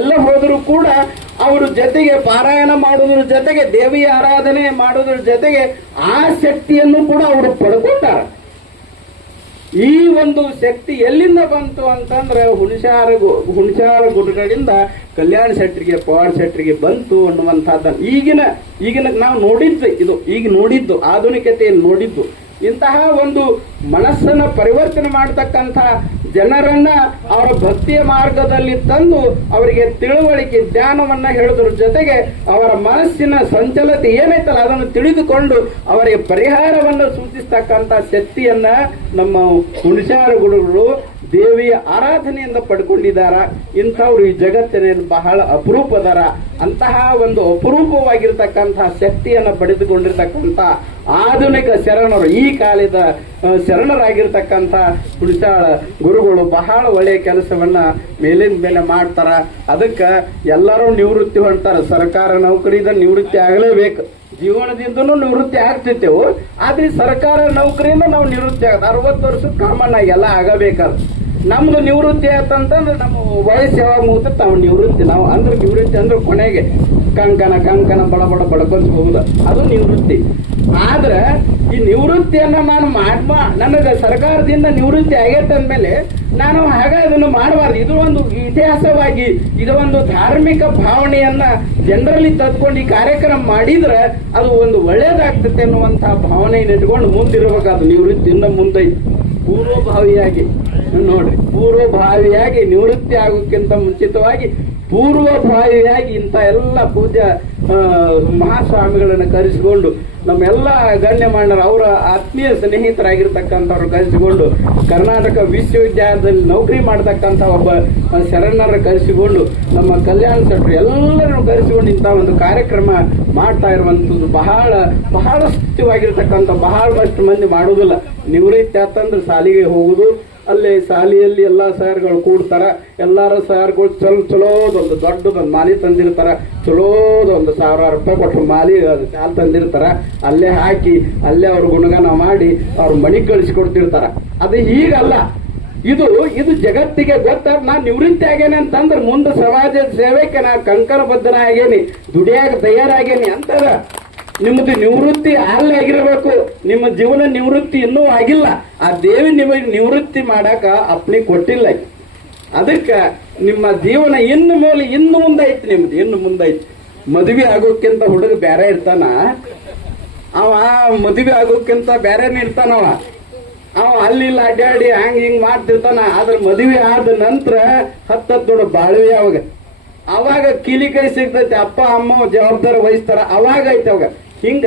ಎಲ್ಲ ಹೋದರೂ ಕೂಡ ಅವರು ಜೊತೆಗೆ ಪಾರಾಯಣ ಮಾಡೋದ್ರ ಜೊತೆಗೆ ದೇವಿಯ ಆರಾಧನೆ ಮಾಡೋದ್ರ ಜೊತೆಗೆ ಆ ಶಕ್ತಿಯನ್ನು ಕೂಡ ಅವರು ಪಡ್ಕೊಂಡಾರ ಈ ಒಂದು ಶಕ್ತಿ ಎಲ್ಲಿಂದ ಬಂತು ಅಂತಂದ್ರೆ ಹುಣಸಾರ ಹುಣಸಾರ ಗುಡ್ಗಳಿಂದ ಕಲ್ಯಾಣ ಶೆಟ್ಟರಿಗೆ, ಪವಾಡ್ ಶೆಟ್ಟರಿಗೆ ಬಂತು ಅನ್ನುವಂಥದ್ದನ್ನು ಈಗಿನ ಈಗಿನ ನಾವು ನೋಡಿದ್ದು ಇದು, ಈಗ ನೋಡಿದ್ದು, ಆಧುನಿಕತೆಯನ್ನು ನೋಡಿದ್ದು. ಇಂತಹ ಒಂದು ಮನಸ್ಸನ್ನ ಪರಿವರ್ತನೆ ಮಾಡತಕ್ಕಂಥ ಜನರನ್ನ ಅವರ ಭಕ್ತಿಯ ಮಾರ್ಗದಲ್ಲಿ ತಂದು ಅವರಿಗೆ ತಿಳುವಳಿಕೆ, ಜ್ಞಾನವನ್ನ ಹೇಳೋದ್ರ ಜೊತೆಗೆ ಅವರ ಮನಸ್ಸಿನ ಸಂಚಲತೆ ಏನೈತಲ್ಲ ಅದನ್ನು ತಿಳಿದುಕೊಂಡು ಅವರಿಗೆ ಪರಿಹಾರವನ್ನು ಸೂಚಿಸ್ತಕ್ಕಂಥ ಶಕ್ತಿಯನ್ನ ನಮ್ಮ ಹುಣಸಾರ ಗುರುಗಳು ದೇವಿಯ ಆರಾಧನೆಯಿಂದ ಪಡ್ಕೊಂಡಿದ್ದಾರ. ಇಂಥವ್ರು ಈ ಜಗತ್ತಿನ ಬಹಳ ಅಪರೂಪದರ, ಅಂತಹ ಒಂದು ಅಪರೂಪವಾಗಿರ್ತಕ್ಕಂತಹ ಶಕ್ತಿಯನ್ನು ಪಡೆದುಕೊಂಡಿರ್ತಕ್ಕಂಥ ಆಧುನಿಕ ಶರಣರು, ಈ ಕಾಲದ ಶರಣರಾಗಿರ್ತಕ್ಕಂಥ ಹುಣಸಾಳ ಗುರುಗಳು ಬಹಳ ಒಳ್ಳೆಯ ಕೆಲಸವನ್ನ ಮೇಲಿನ ಮೇಲೆ ಮಾಡ್ತಾರ. ಅದಕ್ಕೆ ಎಲ್ಲರೂ ನಿವೃತ್ತಿ ಹೊಂಟಾರ ಸರ್ಕಾರ ನೌಕರಿಯಿಂದ ನಿವೃತ್ತಿ ಆಗಲೇಬೇಕು. ಜೀವನದಿಂದನೂ ನಿವೃತ್ತಿ ಆಗ್ತಿರ್ತೇವೆ ಆದ್ರೆ ಸರ್ಕಾರ ನೌಕರಿಯಿಂದ ನಾವು ನಿವೃತ್ತಿ ಆಗ ಅರವತ್ತು ವರ್ಷದ ಕಾಮನ್ ಎಲ್ಲ ಆಗಬೇಕಾದ. ನಮ್ದು ನಿವೃತ್ತಿ ಆಯ್ತಂತಂದ್ರೆ ನಮ್ಮ ವಯಸ್ಸು ಯಾವಾಗ ಮುಗಿದ್ರೆ ನಾವು ನಿವೃತ್ತಿ. ನಾವು ಅಂದ್ರೆ ನಿವೃತ್ತಿ ಅಂದ್ರೆ ಕೊನೆಗೆ ಕಂಕನ ಕಂಕನ ಬಡ ಬಡ ಬಡ್ಕೊಂತ ಹೋಗುದು. ಅದು ನಿವೃತ್ತಿ. ಆದ್ರೆ ಈ ನಿವೃತ್ತಿಯನ್ನ ನಾನು ಮಾಡ್ಮ ನನಗೆ ಸರ್ಕಾರದಿಂದ ನಿವೃತ್ತಿ ಆಗೈತೆ ಅಂದ್ಮೇಲೆ ನಾನು ಹಾಗೆ ಅದನ್ನು ಮಾಡಬಾರ್ದು. ಇದು ಒಂದು ಇತಿಹಾಸವಾಗಿ, ಇದು ಒಂದು ಧಾರ್ಮಿಕ ಭಾವನೆಯನ್ನ ಜನರಲ್ಲಿ ತದ್ಕೊಂಡು ಈ ಕಾರ್ಯಕ್ರಮ ಮಾಡಿದ್ರೆ ಅದು ಒಂದು ಒಳ್ಳೇದಾಗ್ತದೆ ಅನ್ನುವಂತಹ ಭಾವನೆಯನ್ನು ಇಟ್ಕೊಂಡು ಮುಂದಿರಬೇಕಾದ ನಿವೃತ್ತಿ ಇನ್ನು ಮುಂದೈತಿ ಪೂರ್ವಭಾವಿಯಾಗಿ. ನೋಡ್ರಿ ಪೂರ್ವಭಾವಿಯಾಗಿ ನಿವೃತ್ತಿ ಆಗೋಕ್ಕಿಂತ ಮುಂಚಿತವಾಗಿ ಪೂರ್ವಭಾವಿಯಾಗಿ ಇಂಥ ಎಲ್ಲ ಪೂಜಾ ಮಹಾಸ್ವಾಮಿಗಳನ್ನು ಕರೆಸಿಕೊಂಡು ನಮ್ಮೆಲ್ಲ ಗಣ್ಯಮಾನ್ಯರು ಅವರ ಆತ್ಮೀಯ ಸ್ನೇಹಿತರಾಗಿರ್ತಕ್ಕಂಥವ್ರು ಕರೆಸಿಕೊಂಡು ಕರ್ನಾಟಕ ವಿಶ್ವವಿದ್ಯಾಲಯದಲ್ಲಿ ನೌಕರಿ ಮಾಡ್ತಕ್ಕಂಥ ಒಬ್ಬ ಶರಣರ ಕರೆಸಿಕೊಂಡು ನಮ್ಮ ಕಲ್ಯಾಣ ಸಟ್ರು ಎಲ್ಲರನ್ನು ಕರೆಸಿಕೊಂಡು ಇಂಥ ಒಂದು ಕಾರ್ಯಕ್ರಮ ಮಾಡ್ತಾ ಇರುವಂಥದ್ದು. ಬಹಳ ಬಹಳ ಬಹಳಷ್ಟು ಮಂದಿ ಮಾಡುವುದಿಲ್ಲ. ನಿವೃತ್ತಿ ಆತಂದ್ರೆ ಸಾಲಿಗೆ ಹೋಗುದು ಅಲ್ಲಿ ಶಾಲೆಯಲ್ಲಿ ಎಲ್ಲಾ ಸರ್ಗಳು ಕೂಡ್ತಾರ, ಎಲ್ಲಾರ ಸರ್ಗಳು ಚಲೋ ಚಲೋದೊಂದು ದೊಡ್ಡದೊಂದು ಮಾಲಿ ತಂದಿರ್ತಾರ, ಚಲೋದೊಂದು ಸಾವಿರಾರು ರೂಪಾಯಿ ಕೊಟ್ಟರು ಮಾಲಿ ಶಾಲ್ ತಂದಿರ್ತಾರ, ಅಲ್ಲೇ ಹಾಕಿ, ಅಲ್ಲೇ ಅವ್ರ ಗುಣಗಾನ ಮಾಡಿ ಅವ್ರ ಮಣಿ ಕಳಿಸ್ಕೊಡ್ತಿರ್ತಾರ. ಅದು ಹೀಗಲ್ಲ. ಇದು ಇದು ಜಗತ್ತಿಗೆ ಗೊತ್ತ ನಾ ನಿವೃತ್ತಿ ಆಗೇನೆ ಅಂತಂದ್ರೆ ಮುಂದೆ ಸಮಾಜದ ಸೇವೆಗೆ ನಾ ಕಂಕಣ ಬದ್ಧನ ಆಗೇನಿ ದುಡಿಯಾಗ ತಯಾರಾಗೇನಿ ಅಂತದ. ನಿಮ್ಮದು ನಿವೃತ್ತಿ ಅಲ್ಲೇ ಆಗಿರಬೇಕು. ನಿಮ್ಮ ಜೀವನ ನಿವೃತ್ತಿ ಇನ್ನೂ ಆಗಿಲ್ಲ. ಆ ದೇವಿ ನಿಮಗೆ ನಿವೃತ್ತಿ ಮಾಡಾಕ ಅಪ್ನಿ ಕೊಟ್ಟಿಲ್ಲ. ಅದಕ್ಕೆ ನಿಮ್ಮ ಜೀವನ ಇನ್ನು ಮೇಲೆ ಇನ್ನು ಮುಂದೈತಿ ನಿಮ್ದು, ಇನ್ನು ಮುಂದೈತಿ. ಮದುವೆ ಆಗೋಕ್ಕಿಂತ ಹುಡುಗ ಬೇರೆ ಇರ್ತಾನ. ಅವ ಮದುವೆ ಆಗೋಕ್ಕಿಂತ ಬ್ಯಾರೆನೇ ಇರ್ತಾನವ ಅವ. ಅಲ್ಲಿ ಇಲ್ಲಿ ಅಡ್ಡಾಡಿ ಹಂಗ ಹಿಂಗ್ ಮಾಡ್ತಿರ್ತಾನ. ಆದ್ರ ಮದುವೆ ಆದ ನಂತರ ಹತ್ತತ್ ದೊಡ್ಡ ಬಾಳ್ವೆ ಅವಾಗ. ಅವಾಗ ಕಿಲಿ ಕೈ ಸಿಗ್ತೈತಿ. ಅಪ್ಪ, ಅಮ್ಮ, ಜವಾಬ್ದಾರಿ ವಹಿಸ್ತಾರ. ಅವಾಗ ಐತೆ ಅವಾಗ. ಹಿಂಗ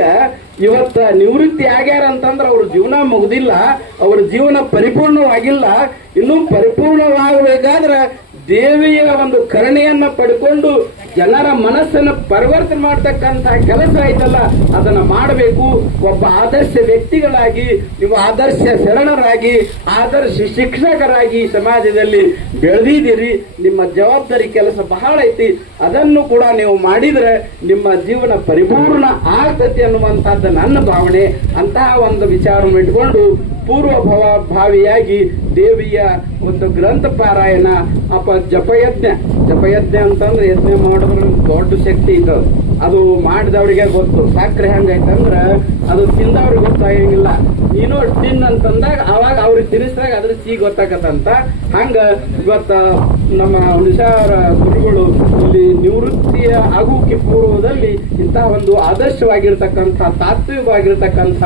ಇವತ್ತ ನಿವೃತ್ತಿ ಆಗ್ಯಾರ ಅಂತಂದ್ರ ಅವ್ರ ಜೀವನ ಮುಗ್ದಿಲ್ಲ, ಅವ್ರ ಜೀವನ ಪರಿಪೂರ್ಣವಾಗಿಲ್ಲ. ಇನ್ನೂ ಪರಿಪೂರ್ಣವಾಗಬೇಕಾದ್ರ ದೇವಿಯ ಒಂದು ಕರುಣೆಯನ್ನ ಪಡ್ಕೊಂಡು ಜನರ ಮನಸ್ಸನ್ನು ಪರಿವರ್ತನೆ ಮಾಡ್ತಕ್ಕಂತಹ ಕೆಲಸ ಐತಲ್ಲ ಅದನ್ನ ಮಾಡಬೇಕು. ಒಬ್ಬ ಆದರ್ಶ ವ್ಯಕ್ತಿಗಳಾಗಿ, ನೀವು ಆದರ್ಶ ಶರಣರಾಗಿ, ಆದರ್ಶ ಶಿಕ್ಷಕರಾಗಿ ಸಮಾಜದಲ್ಲಿ ಬೆಳೆದಿದ್ದೀರಿ. ನಿಮ್ಮ ಜವಾಬ್ದಾರಿ ಕೆಲಸ ಬಹಳ ಐತಿ. ಅದನ್ನು ಕೂಡ ನೀವು ಮಾಡಿದ್ರೆ ನಿಮ್ಮ ಜೀವನ ಪರಿಪೂರ್ಣ ಆಗ್ತತಿ ಅನ್ನುವಂಥದ್ದು ನನ್ನ ಭಾವನೆ. ಅಂತಹ ಒಂದು ವಿಚಾರವನ್ನು ಇಟ್ಕೊಂಡು ಪೂರ್ವ ಭವ ಭಾವಿಯಾಗಿ ದೇವಿಯ ಒಂದು ಗ್ರಂಥ ಪಾರಾಯಣ ಅಪ ಜಪಯಜ್ಞ. ಜಪಯಜ್ಞ ಅಂತಂದ್ರೆ ಯಜ್ಞ ಮಾಡಿದ್ರೆ ದೊಡ್ಡ ಶಕ್ತಿ ಇತ್ತು ಅದು ಮಾಡಿದವ್ರಿಗೆ ಗೊತ್ತು. ಸಕ್ಕರೆ ಹೆಂಗೈತಂದ್ರೆ ಅದು ತಿಂದವ್ರಿಗೆ ಗೊತ್ತಾಗಂಗಿಲ್ಲ. ನೀನು ತಿನ್ ಅಂತಂದಾಗ ಅವಾಗ ಅವ್ರಿಗೆ ತಿನ್ನಿಸಿದಾಗ ಅದ್ರ ಸಿ ಗೊತ್ತಾಗತ್ತಂತ. ಹಂಗ ಇವತ್ತ ನಮ್ಮ ಹುಷಾರ ಗುರುಗಳು ಇಲ್ಲಿ ನಿವೃತ್ತಿಯ ಪೂರ್ವದಲ್ಲಿ ಇಂತಹ ಒಂದು ಆದರ್ಶವಾಗಿರ್ತಕ್ಕಂಥ ತಾತ್ವಿಕವಾಗಿರ್ತಕ್ಕಂಥ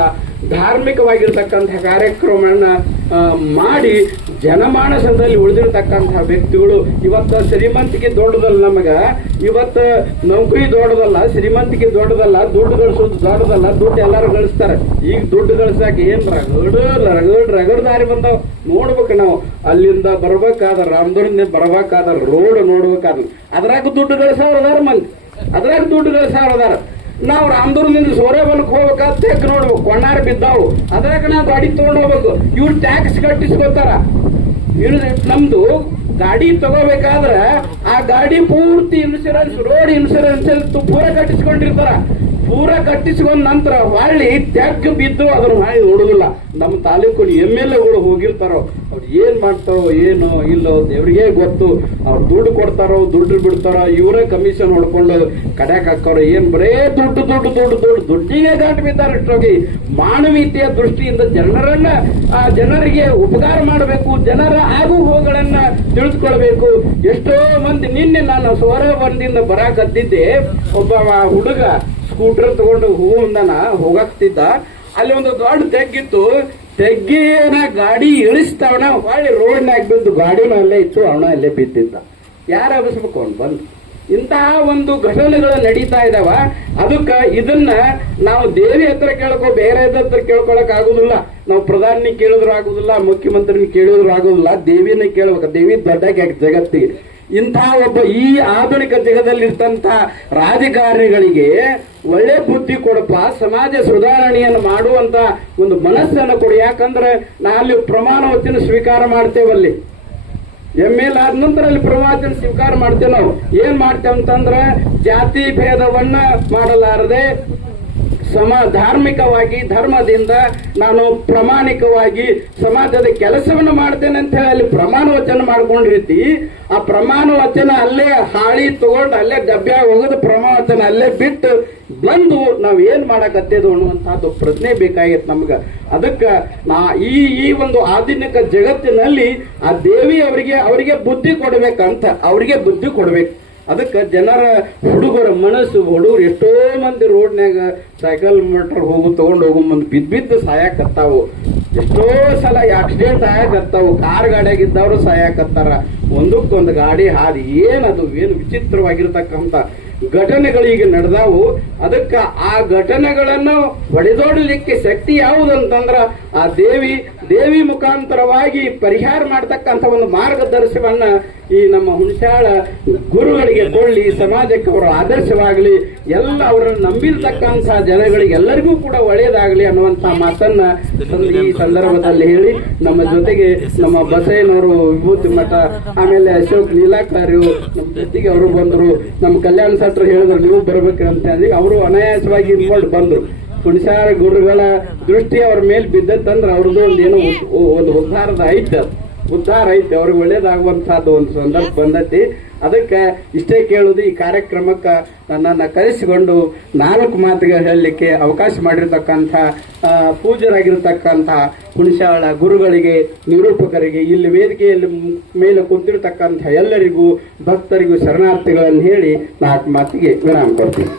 ಧಾರ್ಮಿಕವಾಗಿರ್ತಕ್ಕಂಥ ಕಾರ್ಯಕ್ರಮವನ್ನ ಮಾಡಿ ಜನಮಾನಸದಲ್ಲಿ ಉಳಿದಿರ್ತಕ್ಕಂಥ ವ್ಯಕ್ತಿಗಳು. ಇವತ್ತ ಶ್ರೀಮಂತಿಕೆ ದೊಡ್ಡದಲ್ಲ ನಮಗ. ಇವತ್ತು ನೌಕರಿ ದೊಡ್ಡದಲ್ಲ, ಶ್ರೀಮಂತಿಕೆ ದೊಡ್ಡದಲ್ಲ, ದುಡ್ಡು ಗಳಿಸೋದು ದೊಡ್ಡದಲ್ಲ, ದುಡ್ಡು ಎಲ್ಲಾರು ಗಳಿಸ್ತಾರೆ. ಈಗ ದುಡ್ಡು ಗಳಿಸಾಕ ಏನ್ ರಗಡ್ ರಗಡ್ ರಗಡ್ ದಾರಿ ಬಂದಾವ. ನೋಡ್ಬೇಕು ನಾವು. ಅಲ್ಲಿಂದ ಬರ್ಬೇಕಾದ್ರ ರಾಮದುರ್ಗ ಬರ್ಬೇಕಾದ್ರ ರೋಡ್ ನೋಡ್ಬೇಕಾದ್ರ ಅದ್ರಾಗ ದುಡ್ಡು ಗಳಿಸೋರು ಅದಾರ ಮಂದಿ. ಅದ್ರಾಗ ದುಡ್ಡು ಗಳಿಸೋರು ಅದಾರ ನಾವು ರಾಮದುರ್ಗದಿಂದ ಸೋರೆಬಲ್ಕ್ ಹೋಗ್ಬೇಕಾದ ತೆಗ್ ನೋಡ್ಬೇಕು. ಕೊಣ್ಣಾರ ಬಿದ್ದಾವು ಅದ್ರಾಗ ನಾವು ಗಾಡಿ ತಗೊಂಡ್ ಹೋಗ್ಬೇಕು? ಇವ್ರು ಟ್ಯಾಕ್ಸ್ ಕಟ್ಟಿಸ್ಕೊತಾರ. ಇವ್ರು ನಮ್ದು ಗಾಡಿ ತಗೋಬೇಕಾದ್ರೆ ಆ ಗಾಡಿ ಪೂರ್ತಿ ಇನ್ಶೂರೆನ್ಸ್ ರೋಡ್ ಇನ್ಶೂರೆನ್ಸ್ ಪೂರ ಕಟ್ಟಿಸ್ಕೊಂಡಿರ್ತಾರ. ಪೂರ ಕಟ್ಟಿಸಿಕೊಂಡ ನಂತರ ಹೊಳ್ಳಿ ತೆಗ್ ಬಿದ್ದು ಅದನ್ನು ಹೊಳ್ಳಿ ನೋಡುದಿಲ್ಲ. ನಮ್ಮ ತಾಲೂಕು ಎಂ ಎಲ್ ಎಗಳು ಹೋಗಿರ್ತಾರೋ, ಅವ್ರು ಏನ್ ಮಾಡ್ತಾರೋ ಏನೋ ಇಲ್ಲೋ ದೇವ್ರಿಗೆ ಗೊತ್ತು. ಅವ್ರು ದುಡ್ಡು ಕೊಡ್ತಾರೋ, ದುಡ್ಡು ಬಿಡ್ತಾರೋ, ಇವರೇ ಕಮಿಷನ್ ಹೊಡ್ಕೊಂಡು ಕಡ್ಯಾಕ್ ಹಾಕೋರು ಏನ್ ಬರೇ ದುಡ್ಡು ದುಡ್ಡು ದುಡ್ಡು ದುಡ್ಡು. ದುಡ್ಡಿಗೆ ಗಾಟ್ ಬಿದ್ದಾರೆ ಅಷ್ಟೋಗಿ. ಮಾನವೀಯತೆಯ ದೃಷ್ಟಿಯಿಂದ ಜನರನ್ನ, ಆ ಜನರಿಗೆ ಉಪಕಾರ ಮಾಡಬೇಕು, ಜನರ ಆಗು ಹೋಗಳನ್ನ ತಿಳಿದುಕೊಳ್ಬೇಕು. ಎಷ್ಟೋ ಮಂದಿ ನಿನ್ನೆ ನಾನು ಸೋರವನದಿಂದ ಬರಾಕತ್ತಿದ್ದೆ. ಒಬ್ಬ ಹುಡುಗ ಸ್ಕೂಟರ್ ತಗೊಂಡು ಹೂವಂದನ ಹೋಗಾಕ್ತಿದ್ದ, ಅಲ್ಲಿ ಒಂದು ದೊಡ್ಡ ತೆಗ್ಗಿತ್ತು. ತೆಗ್ಗಿನ ಗಾಡಿ ಇಳಿಸ್ತಾವಣ, ಹೊಳ್ಳಿ ರೋಡ್ನಾಗ ಬಿದ್ದು ಗಾಡಿನೂ ಅಲ್ಲೇ ಇತ್ತು, ಅವನ ಅಲ್ಲೇ ಬಿದ್ದಿದ್ದ. ಯಾರು ಅಭಿಸ್ಬೇಕು ಅವ್ನು ಬಂದು? ಇಂತಹ ಒಂದು ಘಟನೆಗಳು ನಡೀತಾ ಇದಾವ. ಅದಕ್ಕ ಇದನ್ನ ನಾವು ದೇವಿ ಹತ್ರ ಕೇಳ್ಕೊ, ಬೇರೆ ಹತ್ರ ಕೇಳ್ಕೊಳಕ್ ಆಗುದಿಲ್ಲ. ನಾವು ಪ್ರಧಾನಿ ಕೇಳಿದ್ರು ಆಗುದಿಲ್ಲ, ಮುಖ್ಯಮಂತ್ರಿನ ಕೇಳಿದ್ರು ಆಗುದಿಲ್ಲ. ದೇವಿನ ಕೇಳ್ಬೇಕು. ದೇವಿ ದೊಡ್ಡ ಜಗತ್ತಿಗೆ? ಇಂತಹ ಒಬ್ಬ ಈ ಆಧುನಿಕ ಜಗದಲ್ಲಿರ್ತಂತ ರಾಜಕಾರಣಿಗಳಿಗೆ ಒಳ್ಳೆ ಬುದ್ಧಿ ಕೊಡಪ್ಪ, ಸಮಾಜ ಸುಧಾರಣೆಯನ್ನು ಮಾಡುವಂತ ಒಂದು ಮನಸ್ಸನ್ನು ಕೊಡು. ಯಾಕಂದ್ರೆ ನಾನು ಪ್ರಮಾಣ ವಚನ ಸ್ವೀಕಾರ ಮಾಡ್ತೇವಲ್ಲಿ ಎಂ ಎಲ್ ಆದ ನಂತರ ಅಲ್ಲಿ ಪ್ರವಾಚನ ಸ್ವೀಕಾರ ಮಾಡ್ತೇವೆ ನಾವು. ಏನ್ ಮಾಡ್ತೇವೆ ಅಂತಂದ್ರೆ ಜಾತಿ ಭೇದವನ್ನ ಮಾಡಲಾರದೆ ಸಮ ಧಾರ್ಮಿಕವಾಗಿ, ಧರ್ಮದಿಂದ ನಾನು ಪ್ರಾಮಾಣಿಕವಾಗಿ ಸಮಾಜದ ಕೆಲಸವನ್ನು ಮಾಡ್ತೇನೆ ಅಂತ ಹೇಳಿ ಅಲ್ಲಿ ಪ್ರಮಾಣ ವಚನ ಮಾಡ್ಕೊಂಡಿರ್ತಿ, ಆ ಪ್ರಮಾಣ ವಚನ ಅಲ್ಲೇ ಹಾಳಿ ತಗೊಂಡು ಅಲ್ಲೇ ಡಬ್ಬ್ಯಾಗ ಹೋಗೋದು ಪ್ರಮಾಣ ವಚನ ಅಲ್ಲೇ ಬಿಟ್ಟು ಬಂದು ನಾವು ಏನ್ ಮಾಡಕತ್ತೇದು ಅನ್ನುವಂತಹದ್ದು ಪ್ರಶ್ನೆ ಬೇಕಾಗಿತ್ತು ನಮ್ಗೆ. ಅದಕ್ಕೆ ನಾ ಈ ಈ ಒಂದು ಆಧುನಿಕ ಜಗತ್ತಿನಲ್ಲಿ ಆ ದೇವಿ ಅವರಿಗೆ ಅವರಿಗೆ ಬುದ್ಧಿ ಕೊಡ್ಬೇಕಂತ, ಅವರಿಗೆ ಬುದ್ಧಿ ಕೊಡ್ಬೇಕು. ಅದಕ್ಕೆ ಜನರ ಹುಡುಗರ ಮನಸ್ಸು, ಹುಡುಗರು ಎಷ್ಟೋ ಮಂದಿ ರೋಡ್ನ್ಯಾಗ ಸೈಕಲ್ ಮೋಟರ್ ಹೋಗು, ತಗೊಂಡು ಹೋಗು, ಮಂದಿ ಬಿದ್ದು ಬಿದ್ದು ಸಾಯಕತ್ತಾವು. ಎಷ್ಟೋ ಸಲ ಆಕ್ಸಿಡೆಂಟ್ ಆಯಕತ್ತಾವು. ಕಾರ್ ಗಾಡಿಯಾಗಿದ್ದವರು ಸಾಯಕತ್ತಾರ. ಒಂದಕ್ಕೊಂದು ಗಾಡಿ ಹಾದಿ ಏನದು ಏನು ವಿಚಿತ್ರವಾಗಿರ್ತಕ್ಕಂಥ ಘಟನೆಗಳು ಈಗ ನಡೆದಾವು. ಅದಕ್ಕ ಆ ಘಟನೆಗಳನ್ನು ಹೊಡೆದೋಡಲಿಕ್ಕೆ ಶಕ್ತಿ ಯಾವುದಂತಂದ್ರ ಆ ದೇವಿ ದೇವಿ ಮುಖಾಂತರವಾಗಿ ಪರಿಹಾರ ಮಾಡ್ತಕ್ಕಂಥ ಒಂದು ಮಾರ್ಗದರ್ಶನವನ್ನ ಈ ನಮ್ಮ ಹುಣಸಾಳ ಗುರುಗಳಿಗೆ ಕೊಳ್ಳಿ, ಸಮಾಜಕ್ಕೆ ಅವರ ಆದರ್ಶವಾಗಲಿ, ಎಲ್ಲ ಅವರನ್ನು ನಂಬಿರ್ತಕ್ಕಂಥ ಜನಗಳಿಗೆ ಎಲ್ಲರಿಗೂ ಕೂಡ ಒಳ್ಳೆಯದಾಗಲಿ ಅನ್ನುವಂಥ ಮಾತನ್ನ ಈ ಸಂದರ್ಭದಲ್ಲಿ ಹೇಳಿ, ನಮ್ಮ ಜೊತೆಗೆ ನಮ್ಮ ಬಸಯ್ಯನವರು ವಿಭೂತಿ ಮಠ, ಆಮೇಲೆ ಅಶೋಕ್ ನೀಲಾಕಾರ್ಯು ನಮ್ಮ ಜೊತೆಗೆ ಅವರು ಬಂದರು ನಮ್ಮ ಕಲ್ಯಾಣ ಸಟ್ರು ಹೇಳಿದ್ರು, ನೀವು ಬರ್ಬೇಕಂತ ಹೇಳಿ ಅವರು ಅನಾಯಾಸವಾಗಿ ಇದ್ಕೊಂಡು ಬಂದರು ಹುಣಸಾಳ ಗುರುಗಳ ದೃಷ್ಟಿ ಅವ್ರ ಮೇಲೆ ಬಿದ್ದಂತಂದ್ರೆ ಅವ್ರದ್ದು ಒಂದು ಏನೋ ಒಂದು ಉದ್ಧಾರದ ಐತೆ. ಉದ್ಧಾರ ಐತಿ ಅವ್ರಿಗೆ ಒಳ್ಳೇದಾಗುವಂತಹದ್ದು ಒಂದು ಸಂದರ್ಭ ಬಂದೈತಿ. ಅದಕ್ಕೆ ಇಷ್ಟೇ ಕೇಳುದು ಈ ಕಾರ್ಯಕ್ರಮಕ್ಕೆ ನನ್ನನ್ನು ಕರೆಸಿಕೊಂಡು ನಾಲ್ಕು ಮಾತುಗಳು ಹೇಳಲಿಕ್ಕೆ ಅವಕಾಶ ಮಾಡಿರ್ತಕ್ಕಂಥ ಪೂಜರಾಗಿರ್ತಕ್ಕಂಥ ಹುಣಸಾಳ ಗುರುಗಳಿಗೆ ನಿರೂಪಕರಿಗೆ ಇಲ್ಲಿ ವೇದಿಕೆಯಲ್ಲಿ ಮೇಲೆ ಕೂತಿರ್ತಕ್ಕಂಥ ಎಲ್ಲರಿಗೂ ಭಕ್ತರಿಗೂ ಶರಣಾರ್ಥಿಗಳನ್ನು ಹೇಳಿ ನಾಲ್ಕು ಮಾತಿಗೆ ವಿರಾಮ ಕೊಡ್ತೀನಿ.